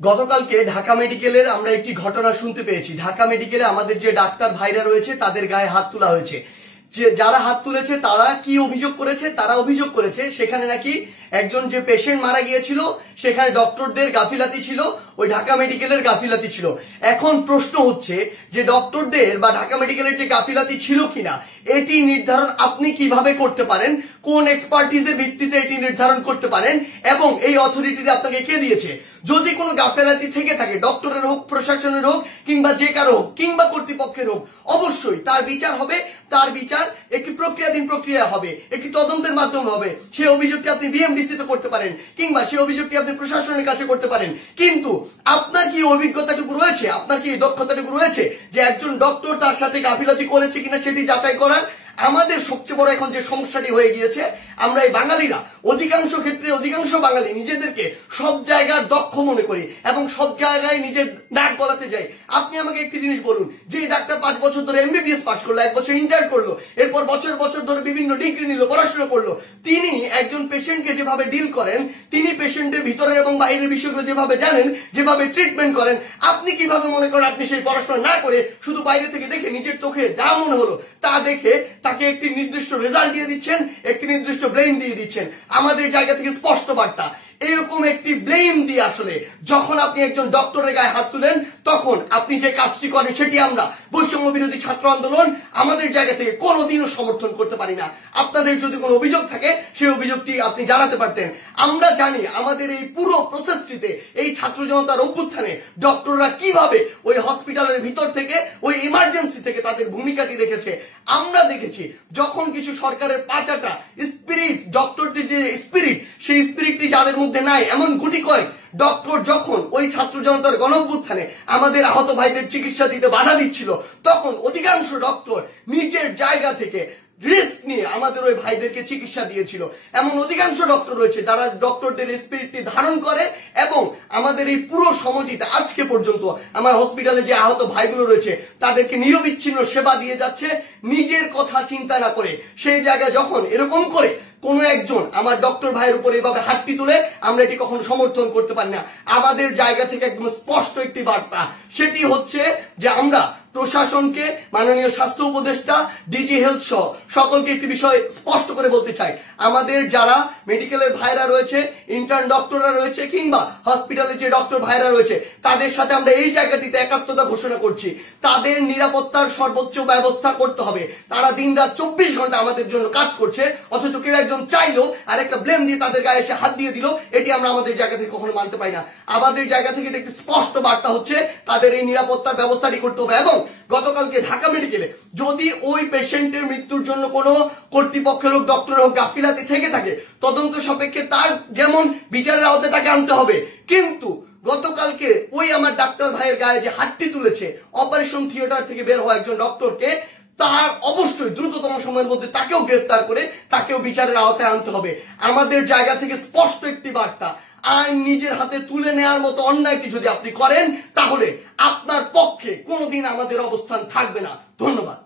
গতকালকে ঢাকা মেডিকেলের আমরা একটি ঘটনা শুনতে পেয়েছি। ঢাকা মেডিকেলে আমাদের যে ডাক্তার ভাইরা রয়েছে তাদের গায়ে হাত তোলা হয়েছে। যে যারা হাত তুলেছে তারা কি অভিযোগ করেছে? তারা অভিযোগ করেছে সেখানে নাকি একজন যে পেশেন্ট মারা গিয়েছিল সেখানে ডক্টরদের গাফিলাতি ছিল, ওই ঢাকা মেডিকেলের গাফিলাতি ছিল। এখন প্রশ্ন হচ্ছে যে ডক্টরদের বা ঢাকা মেডিকেলের যে গাফিলাতি ছিল কিনা এটি নির্ধারণ আপনি কিভাবে করতে পারেন, কোন এক্সপার্টিজের ভিত্তিতে এটি নির্ধারণ করতে পারেন এবং এই অথরিটিটা আপনাকে কে দিয়েছে? যদি কোনো গাফিলাতি থেকে থাকে, ডক্টরের হোক, প্রশাসনের হোক, কিংবা যে কারো হোক, কিংবা কর্তৃপক্ষের হোক, অবশ্যই তার বিচার হবে। তার বিচার একটি প্রক্রিয়াধীন প্রক্রিয়া হবে, একটি তদন্তের মাধ্যমে হবে। সেই অভিযোগটি আপনি বিএমডিসি তে করতে পারেন কিংবা সেই অভিযোগটি আপনি প্রশাসনের কাছে করতে পারেন। কিন্তু আপনার কি অভিজ্ঞতাটুকু রয়েছে, আপনার কি দক্ষতাটুকু রয়েছে যে একজন ডক্টর তার সাথে গাফিলতি করেছে কিনা সেটি যাচাই করার? আমাদের সবচেয়ে বড় এখন যে সমস্যাটি হয়ে গিয়েছে, আমরা এই বাঙালিরা অধিকাংশ ক্ষেত্রে অধিকাংশ বাঙালি নিজেদেরকে সব জায়গার দক্ষ মনে করি এবং সব জায়গায় নিজের নাক গলাতে যাই। আপনি আমাকে একটি জিনিস বলুন, যে ডাক্তার 5 বছর ধরে এমবিবিএস পাস করলো, 1 বছর ইন্টার্ন করলো, এরপর বছর বছর ধরে বিভিন্ন ডিগ্রি নিল, পড়াশোনা করলো, তিনি একজন পেশেন্টকে যেভাবে ডিল করেন, তিনি পেশেন্টের ভিতরের এবং বাইরের বিষয়গুলো যেভাবে জানেন, যেভাবে ট্রিটমেন্ট করেন, আপনি কিভাবে মনে করেন আপনি সেই পড়াশোনা না করে শুধু বাইরে থেকে দেখে নিজের চোখে যা মনে হলো তা দেখে তাকে একটি নির্দিষ্ট রেজাল্ট দিয়ে দিচ্ছেন, একটি নির্দিষ্ট ব্লেম দিয়ে দিচ্ছেন? আমাদের জায়গা থেকে স্পষ্ট বার্তা, এরকম একটি ব্লেম দিয়ে আসলে যখন আপনি একজন ডক্টরের গায়ে হাত তুলেন তখন আপনি যে কাজটি করেন সেটি আমরা বৈষম্য বিরোধী ছাত্র আন্দোলন আমাদের জায়গা থেকে কোনোদিনও সমর্থন করতে পারি না। আপনাদের যদি কোনো অভিযোগ থাকে সেই অভিযোগটি আপনি জানাতে পারতেন। আমরা জানি আমাদের এই পুরো প্রসেসটিতে, এই ছাত্র জনতার অভ্যুত্থানে ডক্টররা কিভাবে ওই হসপিটালের ভিতর থেকে, ওই ইমার্জেন্সি থেকে তাদের ভূমিকাটি রেখেছে। আমরা দেখেছি যখন কিছু সরকারের পাঁচাটা স্পিরিট, ডক্টরদের যে স্পিরিট, সেই স্পিরিটটি যাদের মধ্যে নাই, এমন গুটি কয়েক ডক্টর যখন ওই ছাত্র জনতার গণঅভ্যুত্থানে আমাদের আহত ভাইদের চিকিৎসা দিতে বাধা দিচ্ছিল, তখন অধিকাংশ ডক্টর নিজের জায়গা থেকে রিস্ক নিয়ে আমাদের ওই ভাইদেরকে চিকিৎসা দিয়েছিল। এমন অধিকাংশ ডক্টর রয়েছে যারা ডক্টরদের স্পিরিটটি ধারণ করে এবং আমাদের এই পুরো সময়টিতে আজকে পর্যন্ত আমার হসপিটালে যে আহত ভাইগুলো রয়েছে তাদেরকে নিরবিচ্ছিন্ন সেবা দিয়ে যাচ্ছে, নিজের কথা চিন্তা না করে। সেই জায়গায় যখন এরকম করে কোনো একজন আমার ডক্টর ভাইয়ের উপর এভাবে হাতটি তুলে, আমরা এটি কখনো সমর্থন করতে পারি না। আমাদের জায়গা থেকে একদম স্পষ্ট একটি বার্তা, সেটি হচ্ছে যে আমরা প্রশাসনকে, মাননীয় স্বাস্থ্য উপদেষ্টা, ডিজি হেলথ সহ সকলকে একটি বিষয় স্পষ্ট করে বলতে চাই, আমাদের যারা মেডিকেলের ভাইরা রয়েছে, ইন্টার্ন ডক্টররা রয়েছে, কিংবা হসপিটালে যে ডক্টর ভাইরা রয়েছে, তাদের সাথে আমরা এই জায়গাটিতে একাত্মতা ঘোষণা করছি। তাদের নিরাপত্তার সর্বোচ্চ ব্যবস্থা করতে হবে। তারা দিনরাত 24 ঘন্টা আমাদের জন্য কাজ করছে, অথচ কেউ একজন চাইলো আর একটা ব্লেম দিয়ে তাদের গায়ে এসে হাত দিয়ে দিল, এটি আমরা আমাদের জায়গা থেকে কখনো মানতে পারি না। আমাদের জায়গা থেকে একটি স্পষ্ট বার্তা হচ্ছে তাদের এই নিরাপত্তার ব্যবস্থাটি করতে হবে। এবং গতকালকে ঢাকা মেডিকেলে যদি ওই পেশেন্টের মৃত্যুর জন্য কোনো কর্তৃপক্ষের হোক, ডক্টর হোক গাফিলাতি থেকে থাকে, তদন্ত সাপেক্ষে তার যেমন বিচারের আওতায় তাকে আনতে হবে। কিন্তু গতকালকে ওই আমার ডাক্তার ভাইয়ের গায়ে যে হাতটি তুলেছে, অপারেশন থিয়েটার থেকে বের হওয়া একজন ডক্টরকে, তার অবশ্যই দ্রুততম সময়ের মধ্যে তাকেও গ্রেফতার করে তাকেও বিচারের আওতায় আনতে হবে। আমাদের জায়গা থেকে স্পষ্ট একটি বার্তা, আইন নিজের হাতে তুলে নেওয়ার মতো অন্যায়টি যদি আপনি করেন তাহলে আপনার পক্ষে কোনোদিন আমাদের অবস্থান থাকবে না। ধন্যবাদ।